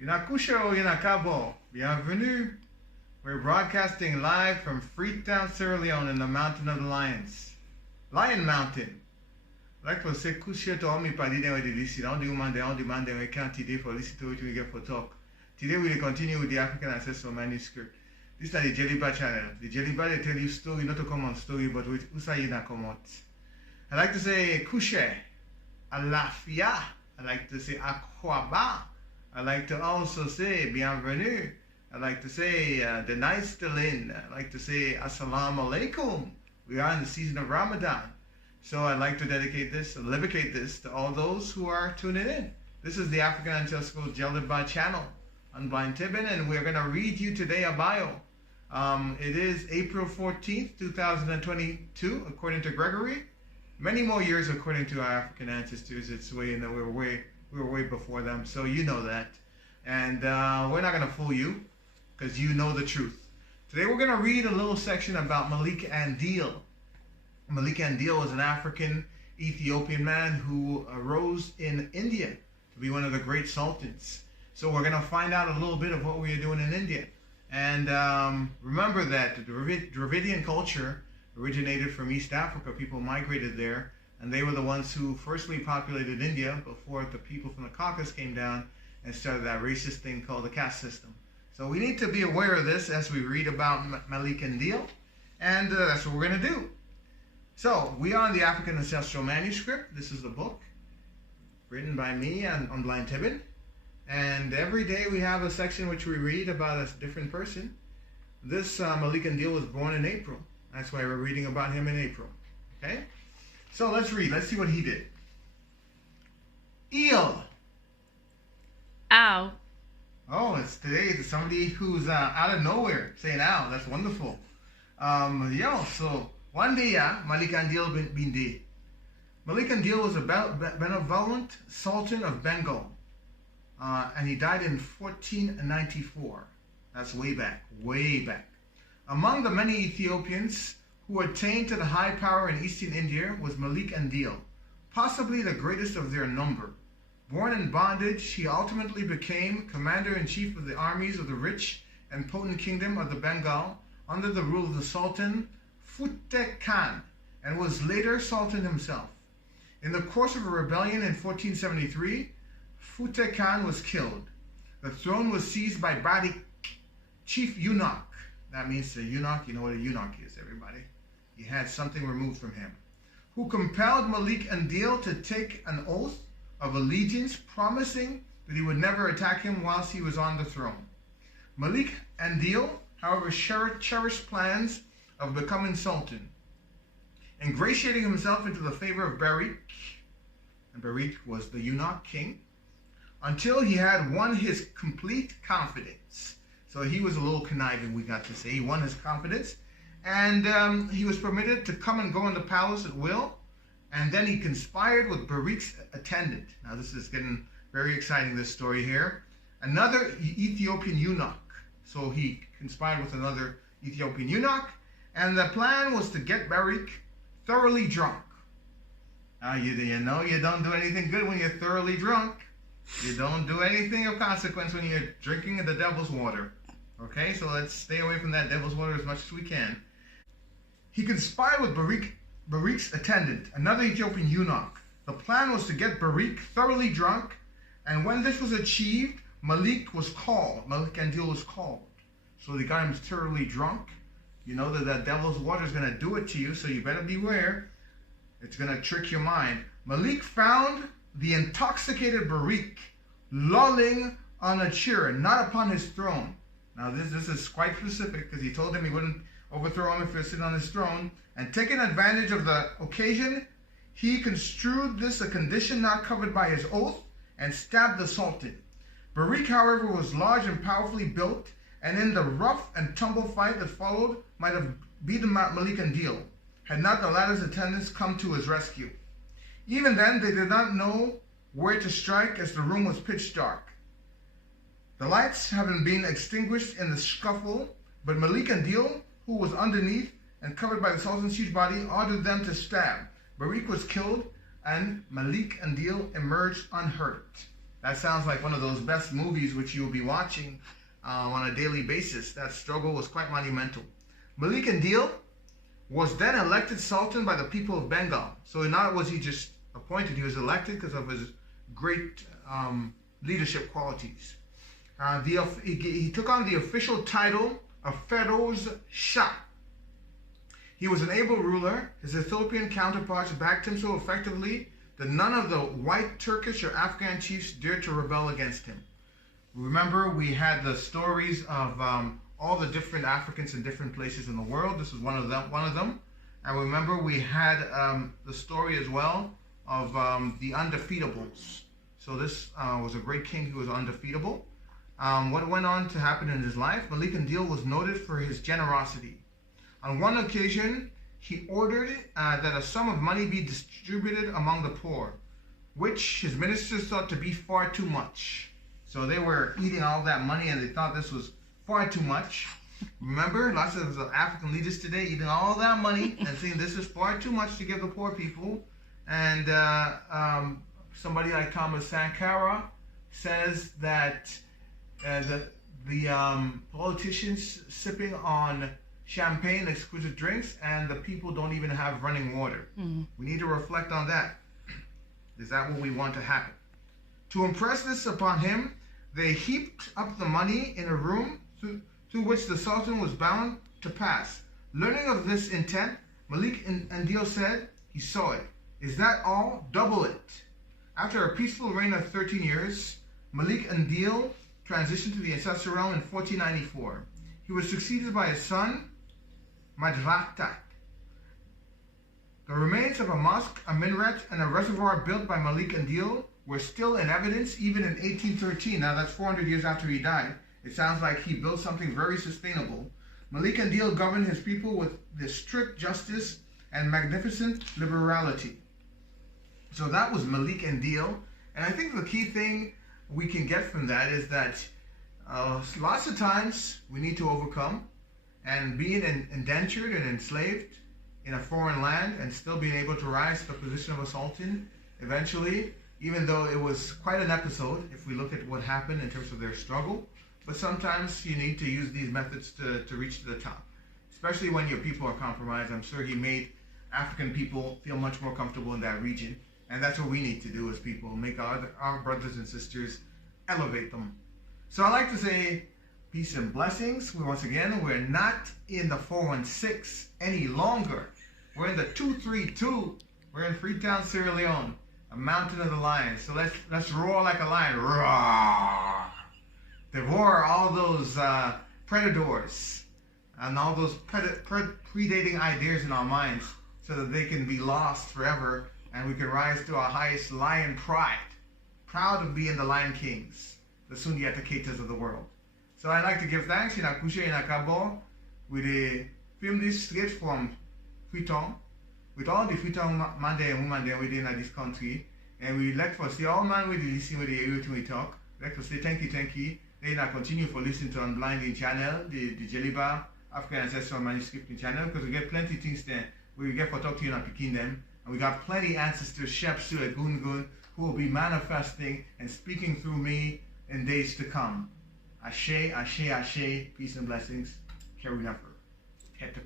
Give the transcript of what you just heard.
Yinakusho Yinakabo. Bienvenue. We're broadcasting live from Freetown, Sierra Leone in the Mountain of the Lions. Lion Mountain. Like for say kushe to all me padi de we listen. On demand we can't today for listen to it we get for talk. Today we will continue with the African Ancestral Manuscript. This is the Jellyba channel. The Jellyba they tell you story, not a common story, but with Usai na come out. I like to say kushe, alafia. I like to say akwaba. I like to also say bienvenue. I like to say the night's still in. I like to say assalamu alaikum. We are in the season of Ramadan. So I'd like to dedicate this, dedicate this to all those who are tuning in. This is the African Ancestral Jellyba channel on Blind Tibbin, and we're going to read you today a bio. It is April 14th, 2022, according to Gregory. Many more years according to our African ancestors. It's way, you know, we were way before them, so you know that. And we're not going to fool you, because you know the truth. Today we're going to read a little section about Malik Andeel. Malik Andeel was an African Ethiopian man who arose in India to be one of the great sultans. So we're going to find out a little bit of what we are doing in India. And remember that the Dravidian culture originated from East Africa. People migrated there, and they were the ones who firstly populated India before the people from the Caucasus came down and started that racist thing called the caste system. So we need to be aware of this as we read about Malik Andeel, and that's what we're going to do. So we are on the African Ancestral Manuscript. This is the book written by me on Blind Tibbin. And every day we have a section which we read about a different person. This Malik Andeel was born in April. That's why we're reading about him in April. Okay? So let's read. Let's see what he did. Eel. Ow. Oh, it's somebody who's out of nowhere saying ow. That's wonderful. So one day, Malik Andeel bin day. Malik Andeel was a benevolent sultan of Bengal. And he died in 1494. That's way back, way back. Among the many Ethiopians who attained to the high power in Eastern India was Malik Andeel, possibly the greatest of their number. Born in bondage, he ultimately became commander-in-chief of the armies of the rich and potent kingdom of the Bengal under the rule of the Sultan Futteh Khan, and was later Sultan himself. In the course of a rebellion in 1473, Futteh Khan was killed. The throne was seized by Barik, chief eunuch. That means the eunuch, you know what a eunuch is, everybody. He had something removed from him. Who compelled Malik Andeel to take an oath of allegiance, promising that he would never attack him whilst he was on the throne. Malik Andeel, however, cherished plans of becoming sultan, ingratiating himself into the favor of Barik, and Barik was the eunuch king, until he had won his complete confidence. So he was a little conniving, we got to say. He won his confidence, and he was permitted to come and go in the palace at will, and then he conspired with Barik's attendant. Now this is getting very exciting, this story here. Another Ethiopian eunuch. So he conspired with another Ethiopian eunuch, and the plan was to get Barik thoroughly drunk. Now you know you don't do anything good when you're thoroughly drunk. You don't do anything of consequence when you're drinking the devil's water. Okay, so let's stay away from that devil's water as much as we can. He conspired with Barik's attendant, another Ethiopian eunuch. The plan was to get Barik thoroughly drunk, and when this was achieved, Malik Andeel was called. So they got him thoroughly drunk. You know that the devil's water is going to do it to you, so you better beware. It's going to trick your mind. Malik found the intoxicated Barik lolling on a chair, not upon his throne. Now this is quite specific, because he told him he wouldn't overthrow him if he was sitting on his throne. And taking advantage of the occasion, he construed this a condition not covered by his oath and stabbed the sultan. Barik, however, was large and powerfully built, and in the rough and tumble fight that followed might have beaten Malik Andeel, had not the latter's attendants come to his rescue. Even then, they did not know where to strike, as the room was pitch dark. The lights having been extinguished in the scuffle, but Malik Andeel, who was underneath and covered by the Sultan's huge body, ordered them to stab. Barik was killed, and Malik Andeel emerged unhurt. That sounds like one of those best movies which you'll be watching on a daily basis. That struggle was quite monumental. Malik Andeel was then elected Sultan by the people of Bengal. So not was he just appointed, he was elected because of his great leadership qualities. He took on the official title of Feroz Shah. He was an able ruler. His Ethiopian counterparts backed him so effectively that none of the white Turkish or Afghan chiefs dared to rebel against him. Remember, we had the stories of all the different Africans in different places in the world. This is one of them. And remember, we had the story as well of the undefeatables. So this was a great king who was undefeatable. What went on to happen in his life? Malik Andeel was noted for his generosity. On one occasion, he ordered that a sum of money be distributed among the poor, which his ministers thought to be far too much. So they were eating all that money and they thought this was far too much. Remember, lots of African leaders today eating all that money and saying this is far too much to give the poor people. And somebody like Thomas Sankara says that the politicians sipping on champagne, exquisite drinks, and the people don't even have running water. We need to reflect on that. Is that what we want to happen? To impress this upon him, they heaped up the money in a room through which the Sultan was bound to pass. Learning of this intent, Malik Andeel said he saw it. Is that all? Double it. After a peaceful reign of 13 years, Malik Andeel transitioned to the ancestral realm in 1494. He was succeeded by his son, Madratak. The remains of a mosque, a minaret, and a reservoir built by Malik Andeel were still in evidence even in 1813. Now that's 400 years after he died. It sounds like he built something very sustainable. Malik Andeel governed his people with this strict justice and magnificent liberality. So that was Malik Andeel. And I think the key thing we can get from that is that lots of times we need to overcome, and being indentured and enslaved in a foreign land and still being able to rise to the position of a sultan eventually, even though it was quite an episode if we look at what happened in terms of their struggle. But sometimes you need to use these methods to reach to the top, especially when your people are compromised. I'm sure he made African people feel much more comfortable in that region. And that's what we need to do as people, make our brothers and sisters, elevate them. So I like to say peace and blessings. Once again, we're not in the 416 any longer. We're in the 232. We're in Freetown, Sierra Leone, a mountain of the lions. So let's roar like a lion. Roar! Devour all those predators and all those predating ideas in our minds so that they can be lost forever and we can rise to our highest lion pride. Proud of being the Lion Kings, the Sundiata Ketas of the world. So I'd like to give thanks in Akusha in Akabo. We film this straight from Freetown, with all the Freetown man and woman there within this country. And we like to say all man with the listen with the everything we talk. Like to say thank you. Then I continue for listening to Unblinding channel, the Jeliba African Ancestral Manuscript channel, because we get plenty of things there we get for talk to you and picking them. And we got plenty ancestors, Shepsu and Gungun, who will be manifesting and speaking through me in days to come. Ashe, ashe, ashe, peace and blessings. Carry number. Head to